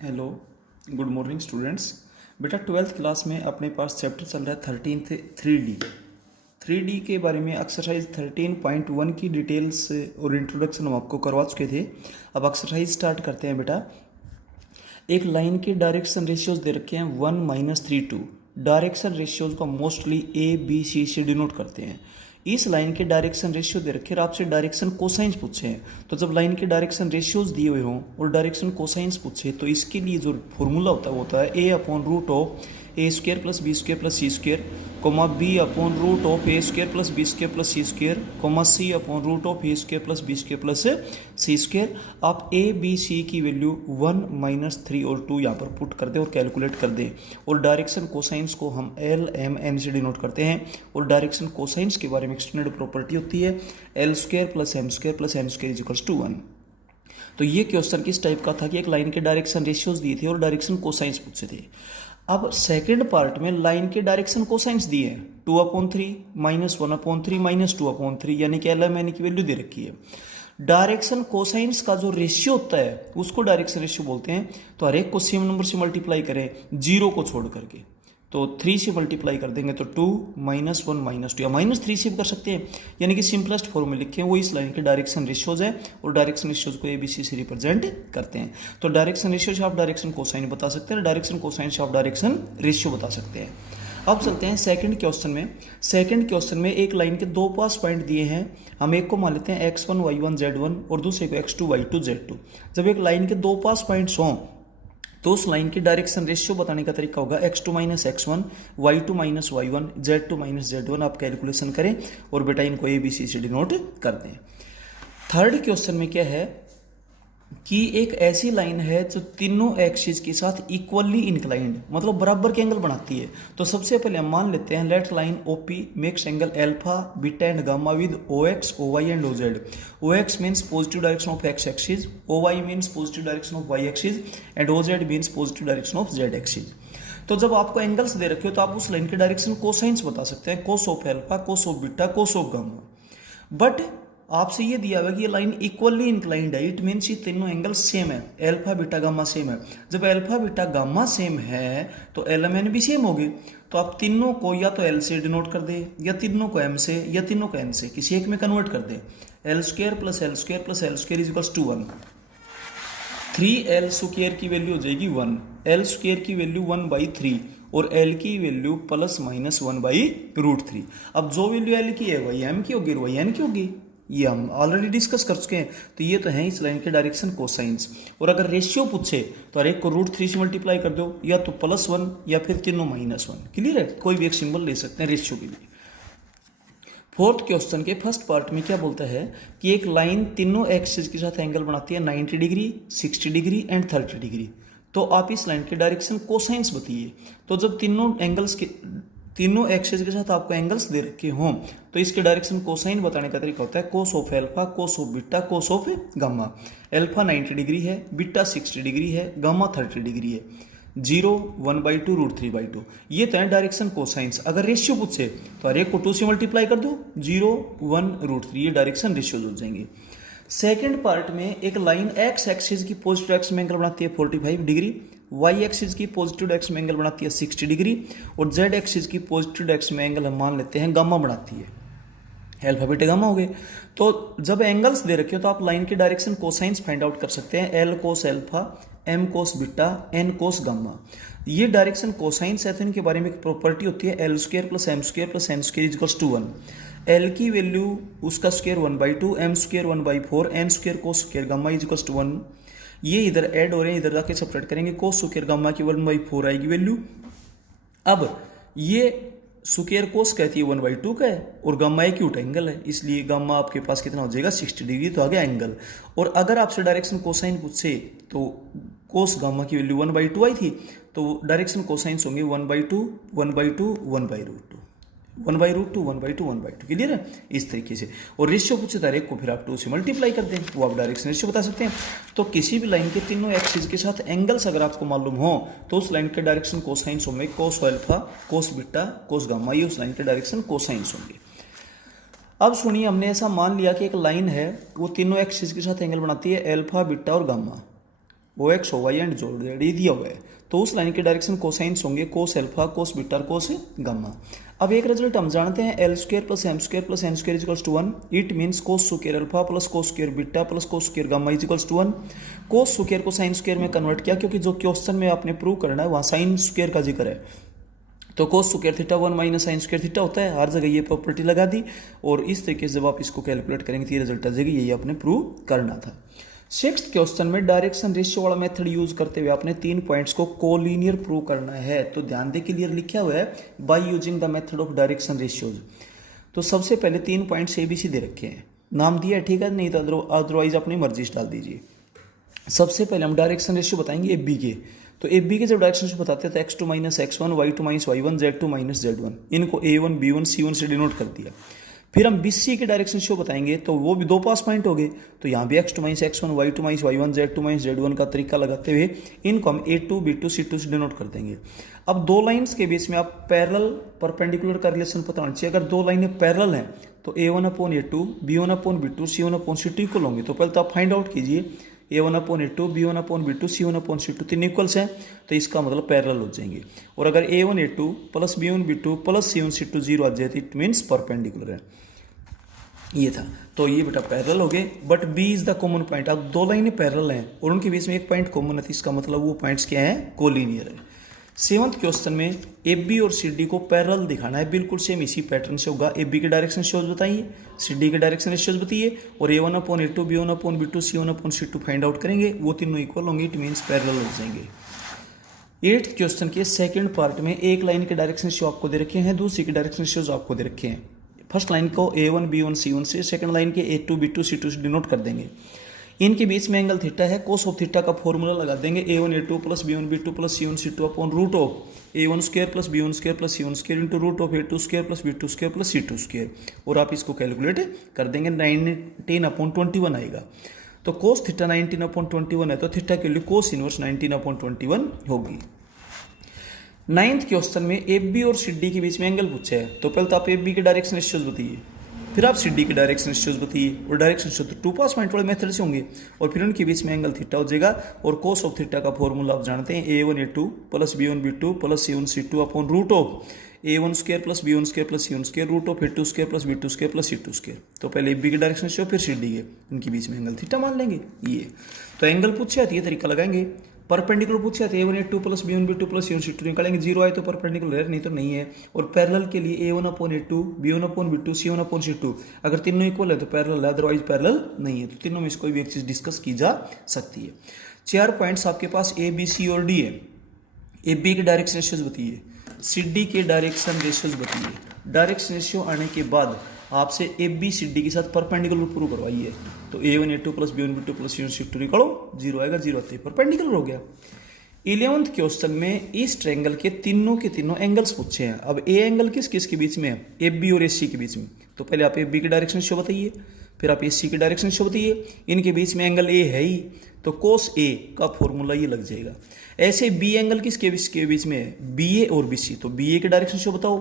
Hello, good morning students. बेटा 12th class में अपने पास चैप्टर चल रहा है 3D के बारे में। एक्सरसाइज 13.1 की डिटेल्स और इंट्रोडक्शन हम आपको करवा चुके थे। अब एक्सरसाइज स्टार्ट करते हैं बेटा। एक लाइन के डायरेक्शन रेशियोज दे रखे हैं 1-3 2। डायरेक्शन रेशियोज को मोस्टली ABC से डिनोट करते हैं। इस लाइन के डायरेक्शन रेशियो दे रखे और आपसे डायरेक्शन कोसाइंस पूछे हैं, तो जब लाइन के डायरेक्शन रेशियोज दिए हुए हों और डायरेक्शन कोसाइंस पूछे तो इसके लिए जो फॉर्मूला होता है A/√ऑफ A² + B² + C², B/√ऑफ A² + B² + C², C/√ऑफ A² + B² + C²। आप ABC की वैल्यू 1-3 और 2 यहाँ पर पुट कर दें और कैलकुलेट कर दें। और डायरेक्शन कोसाइंस को हम LMN से डिनोट करते हैं। और डायरेक्शन कोसाइंस के बारे में एक्सटेंडेड प्रॉपर्टी होती है L² + M² + N² = 1। तो ये क्वेश्चन किस टाइप का था कि एक लाइन के डायरेक्शन रेशियोज दिए थे और डायरेक्शन कोसाइंस पूछे थे। अब सेकंड पार्ट में लाइन के डायरेक्शन कोसाइंस दिए हैं 2/3, -1/3, -2/3, यानी कि LMN की वैल्यू दे रखी है। डायरेक्शन कोसाइंस का जो रेशियो होता है उसको डायरेक्शन रेशियो बोलते हैं। तो हर एक को सेम नंबर से मल्टीप्लाई करें 0 को छोड़ करके, तो 3 से मल्टीप्लाई कर देंगे तो 2 -1 -2 या -3 से भी कर सकते हैं। यानी कि सिंपलेस्ट फॉर्म में लिखे हैं वो इस लाइन के डायरेक्शन रेशियोज है और डायरेक्शन रेशियोज को ABC से रिप्रेजेंट करते हैं। तो डायरेक्शन रेशियो से आप डायरेक्शन कोसाइन बता सकते हैं, डायरेक्शन कोसाइन से आप डायरेक्शन रेशियो बता सकते हैं। अब चलते हैं सेकंड क्वेश्चन में। सेकंड क्वेश्चन में एक लाइन के दो पास पॉइंट दिए हैं। हम एक को मान लेते हैं x1 y1 z1 और दूसरे को x2 y2 z2। जब एक लाइन के दो पास पॉइंट्स हों तो उस लाइन की डायरेक्शन रेशियो बताने का तरीका होगा x2 - x1, y2 - y1, z2 - z1। आप कैलकुलेशन करें और बेटा इनको ABC से डिनोट कर दें। थर्ड क्वेश्चन में क्या है कि एक ऐसी लाइन है जो तीनों एक्सिस के साथ इक्वली इंक्लाइंड, मतलब बराबर के एंगल बनाती है। तो सबसे पहले हम मान लेते हैं let line OP makes angle alpha beta and gamma with OX OY and OZ। OX means positive direction of X axis, OY means positive direction of Y axis and OZ means positive direction of Z axis. तो जब आपको angles दे रखे हो तो आप उस line के direction cosines बता सकते हैं, cos of alpha, cos of beta, cos of gamma. But आपसे ये दिया हुआ कि ये लाइन इक्वली इंक्लाइंड है, इट मीन्स ये तीनों एंगल सेम है, अल्फा बीटा गामा सेम है। जब अल्फा बीटा गामा सेम है तो LMN भी सेम होगी। तो आप तीनों को या तो L से डिनोट कर दे, या तीनों को M से, या तीनों को N से, किसी एक में कन्वर्ट कर दे। L² + L² + L² = 1। 3L² की वैल्यू हो जाएगी 1, L² की वैल्यू 1/3 और L की वैल्यू ±1/√3। अब जो वैल्यू L की है वही M की होगी और वही N की होगी, ये हम ऑलरेडी डिस्कस कर चुके हैं। तो ये तो है इस लाइन के डायरेक्शन कोसाइंस। और अगर रेशियो पूछे तो हर एक को √3 से मल्टीप्लाई कर दो, या तो +1 या फिर तीनों -1। क्लियर है, कोई भी एक सिंबल ले सकते हैं रेशियो के लिए। फोर्थ क्वेश्चन के फर्स्ट पार्ट में क्या बोलता है कि एक लाइन तीनों एक्सिस के साथ एंगल बनाती है 90 डिग्री, 60 डिग्री एंड 30 डिग्री। तो आप इस लाइन के डायरेक्शन कोसाइंस बताइए। तो जब तीनों एक्सिस के साथ आपको एंगल्स दे रखे हों तो इसके डायरेक्शन कोसाइन बताने का तरीका होता है cos of alpha, cos of beta, cos of gamma. Alpha 90 degree है, बीटा 60 डिग्री है, गामा 30 डिग्री है। 0 1/2 √3/2 ये तो है डायरेक्शन कोसाइंस। अगर रेशियो पूछे तो हर एक को 2 से मल्टीप्लाई कर दो, 0 1 √3, ये डायरेक्शन रेशियोज हो जाएंगे। सेकेंड पार्ट में एक लाइन एक्स एक्सिस की पॉजिटिव एक्सिस में एंगल बनाती है 45 डिग्री, वाई एक्सिस की पॉजिटिव एक्सिस में एंगल बनाती है 60 डिग्री और जेड एक्सिस की पॉजिटिव एक्सिस में एंगल हम मान लेते हैं गामा बनाती है। अल्फा बीटा गामा हो गए। तो जब एंगल्स दे रखे हो तो आप लाइन के डायरेक्शन कोसाइंस फाइंड आउट कर सकते हैं, L cos alpha, M cos beta, N cos gamma. ये डायरेक्शन कोसाइंस है तो इनके बारे में एक प्रॉपर्टी होती है L² + M² + N² = 1। L की वैल्यू उसका स्क्वायर 1/2, M² 1/4, N² कोस स्क्वायर गामा = 1। ये इधर ऐड हो रहे हैं, इधर जाके सेपरेट करेंगे, कोस स्क्वायर गामा की 1/4 आएगी वैल्यू। अब ये स्क्वायर कोस कहती है 1/2 का है और गामा एक्यूट एंगल है, इसलिए गामा आपके पास कितना हो जाएगा 60 डिग्री, तो आ गया एंगल। और अगर आपसे डायरेक्शन कोसाइन पूछे तो कोस गामा की वैल्यू 1/2 आई थी, तो डायरेक्शन कोसाइंस होंगे 1/2 1/2 1/√2 1/√2 1/2 1/2। क्लियर है, इस तरीके से। और रेशियो पूछे तो एक को फिर आप 2 से मल्टीप्लाई कर दें, वो आप डायरेक्शन रेशियो बता सकते हैं। तो किसी भी लाइन के तीनों एक्सिस के साथ एंगल्स अगर आपको मालूम हो तो उस लाइन के डायरेक्शन कोसाइंस होंगे कोस अल्फा, कोस बीटा, कोस गामा, ये उस लाइन के डायरेक्शन कोसाइंस होंगे। अब सुनिए, हमने ऐसा मान लिया कि एक लाइन है वो तीनों एक्सिस के साथ एंगल बनाती है अल्फा बीटा और gamma. O X O Y and जोड़ जेड ये दिया हुआ है। तो उस लाइन के डायरेक्शन कोसाइंस होंगे cos alpha cos beta cos gamma. अब एक रिजल्ट हम जानते हैं L square plus M square plus N square equals to 1। It means cos square alpha plus cos square beta plus cos square gamma equals to 1। Cos square को sine square में convert किया क्योंकि जो question में आपने prove करना है वहाँ साइन स्क्वायर का जिक्र है, तो cos square theta 1 minus sine square theta होता है। हर जगह ये प्रॉपर्टी लगा दी और इस तरीके से जब आप इसको कैलकुलेट करेंगे तो ये रिजल्ट आ जाएगा। यही आपने प्रूव करना था। सिक्स्थ क्वेश्चन में डायरेक्शन रेशियो वाला मेथड यूज करते हुए आपने 3 पॉइंट्स को कोलिनियर प्रूव करना है। तो ध्यान दे क्लियर लिखा हुआ है by using the method of direction ratios. तो सबसे पहले 3 पॉइंट्स ABC दे रखे हैं, नाम दिया है ठीक है, नहीं तो अदरवाइज अपनी मर्जी से डाल दीजिए। सबसे पहले हम डायरेक्शन रेशियो बताएंगे AB के। तो AB के जब डायरेक्शन रेशियो बताते हैं तो x2 minus x1 y2 minus y1 z2 minus z1, इनको A1 B1 C1 से डिनोट कर दिया। फिर हम BC के डायरेक्शन रेशियो बताएंगे तो वो भी 2 पास पॉइंट हो गए, तो यहाँ भी x2 minus x1 y2 minus y1 z2 minus z1 का तरीका लगाते हुए इनको हम A2 B2 C2 से डिनोट कर देंगे। अब 2 लाइन्स के बीच में आप पैरेलल परपेंडिकुलर का रिलेशन पता होना चाहिए। अगर 2 लाइनें पैरेलल हैं तो A1 upon A2 B1 upon B2 C1 upon C2 equal होंगे। तो पहले तो आप फाइंड आउट कीजिए A1 upon A2 B1 upon B2 C1 upon C2 तीन इक्वल्स हैं तो इसका मतलब पैरेलल हो जाएंगे। और अगर A1 A2 plus B1 B2 plus C1 C2 zero आ जाए तो इट मीन्स परपेंडिकुलर है। ये था, तो ये बेटा पैरेलल हो गए, but B is the common point. अब 2 लाइनें पैरेलल हैं और उनके बीच में एक पॉइंट कॉमन है, तो इसका मतलब वो पॉइंट्स क्या है, कोलिनियर है। 7th क्वेश्चन में AB और CD को पैरेलल दिखाना है, बिल्कुल सेम इसी पैटर्न से होगा। AB के डायरेक्शन रेशियोज बताइए, CD के डायरेक्शन रेशियोज बताइए और A1 upon A2 B1 upon B2 C1 upon C2 find out करेंगे। वो तीनों इक्वल होंगे, इट मीन्स पैरेलल हो जाएंगे। 8th क्वेश्चन के सेकंड पार्ट में एक लाइन के डायरेक्शन रेशियो आपको दे रखे हैं, दूसरी के डायरेक्शन रेशियोज आपको दे रखे हैं। फर्स्ट लाइन को A1 B1 C1 से, सेकंड लाइन के A2 B2 C2 से डिनोट कर देंगे। इनके बीच में एंगल थीटा है, कोस ऑफ थीटा का फॉर्मूला लगा देंगे A1 A2 plus B1 B2 plus C1 C2 upon root of A1 square plus B1 square plus C1 square into root of A2 square plus B2 square plus C2 square, और आप इसको calculate कर देंगे 19 upon 21 आएगा। तो cos theta 19 upon 21 है तो theta के लिए कोस इनवर्स 19 अपॉन 21 होगी। 9th क्वेश्चन में AB और CD के बीच में एंगल पूछा है, तो पहले तो आप AB के डायरेक्शन रेशियोज बताइए, फिर आप CD के डायरेक्शन रेशियोज बताइए, और डायरेक्शन रेशियो तो 2 पास पॉइंट वाले मेथड से होंगे, और फिर उनके बीच में एंगल थीटा हो जाएगा। और कोस ऑफ थीटा का फॉर्मूला आप जानते हैं A1 A2 plus B1 B2 plus C1 C2 upon root of A1 square plus B1 square plus C1 square root of A2 square plus B2 square plus C2 square. तो पहले AB के direction ratio फिर CD के, उनके बीच में angle theta मान लेंगे। ये तो एंगल पूछे तो ये तरीका लगाएंगे। परपेंडिकुलर पूछा तो A1 A2 plus B1 B2 plus C1 C2 निकालेंगे, जीरो आए तो परपेंडिकुलर है, नहीं तो नहीं है। और पैरेलल के लिए A1 upon A2 B1 upon B2 C1 upon C2, अगर तीनों इक्वल है तो पैरेलल है, अदरवाइज पैरेलल नहीं है। तो तीनों में से कोई भी एक चीज डिस्कस की जा सकती है। 4 पॉइंट्स आपके पास A B C और D है। AB के डायरेक्शन रेशियोज बताइए, CD के डायरेक्शन रेशियोज बताइए। डायरेक्शन रेशियो आने के बाद आपसे AB CD के साथ परपेंडिकुलर प्रूव करवाइए। तो A1 A2 plus B1 B2 plus C1 C2 निकालो, जीरो आएगा, जीरो आते ही परपेंडिकुलर हो गया। 11th क्वेश्चन में इस ट्रायंगल के तीनों एंगल्स पूछे हैं। अब A एंगल किस किस के बीच में है, AB और AC के बीच में। तो पहले आप AB के डायरेक्शन रेशियो बताइए, फिर आप AC के डायरेक्शन रेशियो बताइए। इनके बीच में एंगल A है ही, तो कोस A का फॉर्मूला ये लग जाएगा। ऐसे B एंगल किसके बीच में है, BA और BC। तो BA के डायरेक्शन रेशियो बताओ,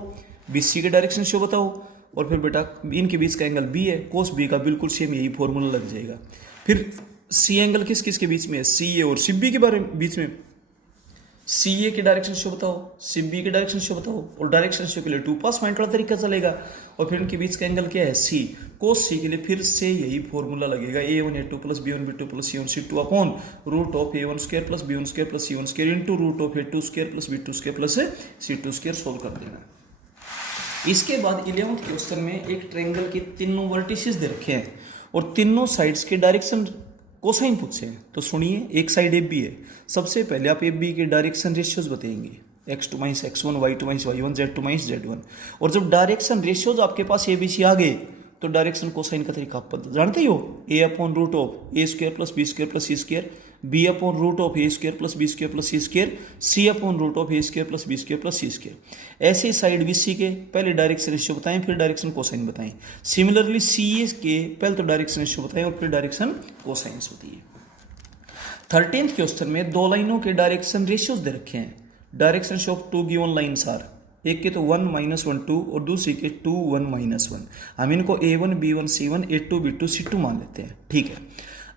BC के डायरेक्शन रेशियो बताओ, और फिर बेटा इनके बीच का एंगल B है, कोस B का बिल्कुल सेम यही फॉर्मूला लग जाएगा। फिर C एंगल किस किस के बीच में है, CA और CB के बीच में। CA के डायरेक्शन रेशियो बताओ, CB के डायरेक्शन रेशियो बताओ, और डायरेक्शन रेशियो के लिए 2 पास पॉइंट वाला तरीका चलेगा। और फिर उनके बीच का एंगल क्या है, C। कोस C के लिए फिर से यही फॉर्मूला लगेगा, A1 A2 plus B1 B2 plus C1 C2 upon root of A1 square plus B1 square plus C1 square into root of A2 square plus B2 square plus C2 square solve कर देना। इसके बाद 11th question में एक triangle के तीनों vertices दे रखे हैं और तीनों साइड्स के डायरेक्शन कोसाइन पूछे हैं। तो सुनिए, एक साइड AB है, सबसे पहले आप AB के डायरेक्शन रेशियोज बताएंगे, x2 minus x1 y2 minus y1 z2 minus z1। और जब डायरेक्शन रेशियोज आपके पास ABC आ गए तो डायरेक्शन कोसाइन का तरीका आप जानते ही हो, A upon root of A square plus B square plus C square, B upon root of A square plus B square plus C square, C upon root of A square plus B square plus C square. ऐसे ही side BC के पहले direction ratio बताएं, फिर direction cosine बताएं। Similarly CA के पहले तो डायरेक्शन रेशियो बताएं और फिर डायरेक्शन कोसाइंस बताइए। 13th क्वेश्चन में 2 लाइनों के डायरेक्शन रेशियोज दे रखे हैं। Direction ratio of 2 given lines are, एक के तो 1 - 1 2 और दूसरी के 2 1 - 1। हम इनको A1 B1 C1 A2 B2 C2 मान लेते हैं, ठीक है।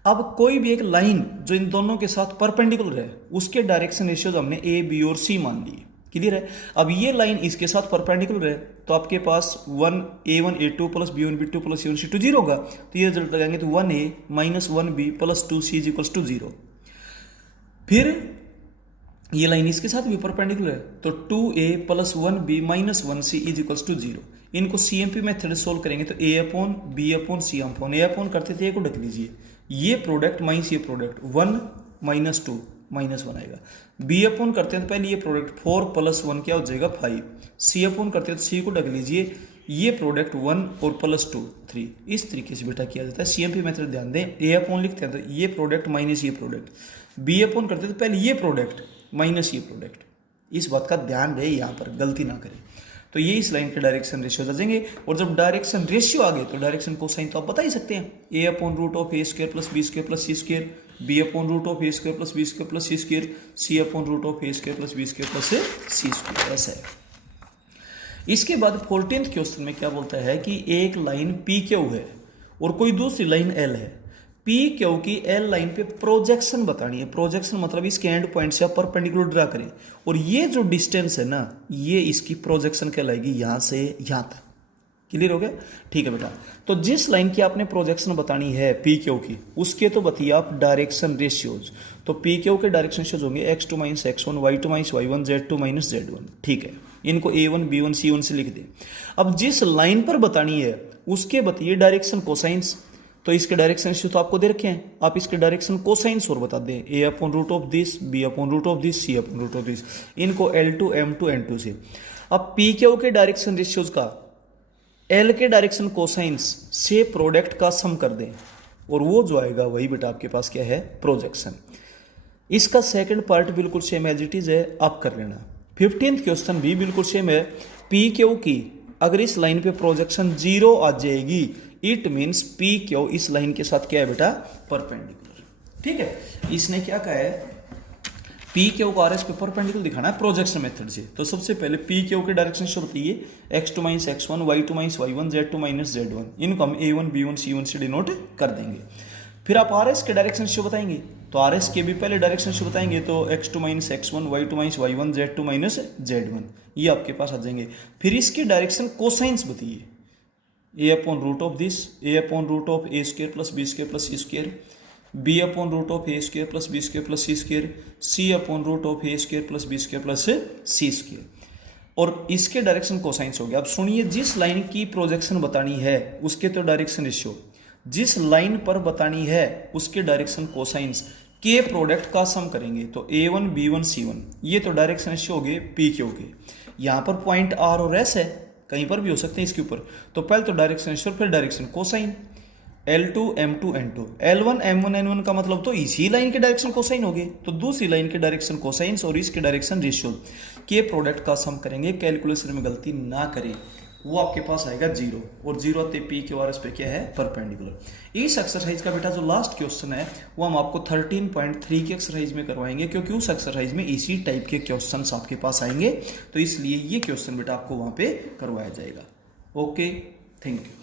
अब कोई भी एक लाइन जो इन दोनों के साथ परपेंडिकुलर है उसके डायरेक्शन रेशियोज हमने ए बी और सी मान लिए। क्लियर है। अब ये लाइन इसके साथ परपेंडिकुलर है तो आपके पास A1 A2 plus B1 B2 plus C1 C2 0 होगा। तो ये रिजल्ट लगाएंगे तो 1A minus 1B plus 2C is equals to 0। फिर ये लाइन इसके साथ भी परपेंडिकुलर है तो 2A plus 1B minus 1C is equals to 0। इनको CMP मेथड सोल्व करेंगे तो A upon B upon C upon A upon करते थे, A को ढक लीजिए, ये प्रोडक्ट माइनस ये प्रोडक्ट 1 माइनस 2 माइनस 1 आएगा। B अपॉन करते हैं तो पहले ये प्रोडक्ट 4 प्लस 1 क्या हो जाएगा 5। C अपॉन करते हैं तो C को ढक लीजिए, ये प्रोडक्ट 1 और प्लस 2 3। इस तरीके से बेटा किया जाता है। CMP मेथड ध्यान दें, A अपॉन लिखते हैं तो ये प्रोडक्ट माइनस ये प्रोडक्ट, B अपॉन करते हैं तो पहले ये प्रोडक्ट माइनस ये प्रोडक्ट। इस बात का ध्यान रहे, यहाँ पर गलती ना करें। तो ये इस लाइन के डायरेक्शन रेशियो आ जाएंगे। और जब डायरेक्शन रेशियो आ गए तो डायरेक्शन कोसाइन तो आप बता ही सकते हैं, A upon root of A square plus B square plus C square, B upon root of A square plus B square plus C square, C upon root of A square plus B square plus C square. ऐसा है। इसके बाद 14th question में क्या बोलता है कि एक लाइन PQ है और कोई दूसरी लाइन L है। PQ की L लाइन पे प्रोजेक्शन बतानी है। प्रोजेक्शन मतलब इसके एंड पॉइंट से आप परपेंडिकुलर ड्रा करें और ये जो डिस्टेंस है ना, ये इसकी प्रोजेक्शन कहलाएगी यहां से यहां तक। क्लियर हो गया? ठीक है बेटा। तो जिस लाइन की आपने प्रोजेक्शन बतानी है PQ की, उसके तो बताइए आप डायरेक्शन रेशियोज। तो PQ के डायरेक्शन रेशियोज होंगे x2 minus x1, y2 minus y1, z2 minus z1। ठीक है, इनको A1 B1 C1 से लिख दें। अब जिस लाइन पर बतानी है उसके बताइए डायरेक्शन कोसाइंस। तो इसके डायरेक्शन रेशियो तो आपको दे रखे हैं, आप इसके डायरेक्शन कोसाइंस और बता दें, A upon root of this, B upon root of this, C upon root of this. इनको L2 M2 N2 से। अब PQ के डायरेक्शन रेशियोज का L के डायरेक्शन कोसाइंस से प्रोडक्ट का सम कर दें और वो जो आएगा वही बेटा आपके पास क्या है, प्रोजेक्शन। इसका सेकंड पार्ट बिल्कुल सेम एज इट इज है, आप कर लेना। 15th क्वेश्चन भी बिल्कुल सेम है। PQ की अगर इस लाइन पे प्रोजेक्शन 0 आ जाएगी, इट मीन्स PQ इस लाइन के साथ क्या है बेटा, परपेंडिकुलर। ठीक है। इसने क्या कहा है, PQ को RS पे परपेंडिकुलर दिखाना है प्रोजेक्शन मेथड से। तो सबसे पहले PQ के डायरेक्शन से बताइए, x2 minus x1, y2 minus y1, z2 minus z1। इनको हम A1 B1 C1 से डिनोट कर देंगे। फिर आप RS के डायरेक्शन से बताएंगे तो RS के भी पहले डायरेक्शन से बताएंगे तो x2 minus x1, y2 minus y1, z2 minus z1, ये आपके पास आ जाएंगे। फिर इसके डायरेक्शन कोसाइंस बताइए, A upon root of this, A upon root of A square plus B square plus C square, B upon root of A square plus B square plus C square, C upon root of A square plus B square plus C square. और इसके direction cosines हो गया। अब सुनिए, जिस line की projection बतानी है उसके तो डायरेक्शन रेशियो, जिस लाइन पर बतानी है उसके डायरेक्शन कोसाइंस के प्रोडक्ट का सम करेंगे तो A1 B1 C1, ये तो डायरेक्शन रेशियो हो गए PQ के। यहाँ पर पॉइंट R और S है, कहीं पर भी हो सकते हैं इसके ऊपर। तो पहले तो डायरेक्शन रेशियो, फिर direction cosine, L2 M2 N2, L1 M1 N1 का मतलब तो इसी लाइन के डायरेक्शन कोसाइन हो गए। तो दूसरी लाइन के डायरेक्शन कोसाइंस और इसके डायरेक्शन रेशियो के प्रोडक्ट का सम करेंगे। कैलकुलेशन में गलती ना करें, वो आपके पास आएगा 0 और 0 आते PQ RS पे क्या है, परपेंडिकुलर। इस एक्सरसाइज का बेटा जो लास्ट क्वेश्चन है वो हम आपको 13.3 की एक्सरसाइज में करवाएंगे, क्योंकि उस एक्सरसाइज में इसी टाइप के क्वेश्चंस आपके पास आएंगे। तो इसलिए ये क्वेश्चन बेटा आपको वहां पे करवाया जाएगा। Okay, thank you.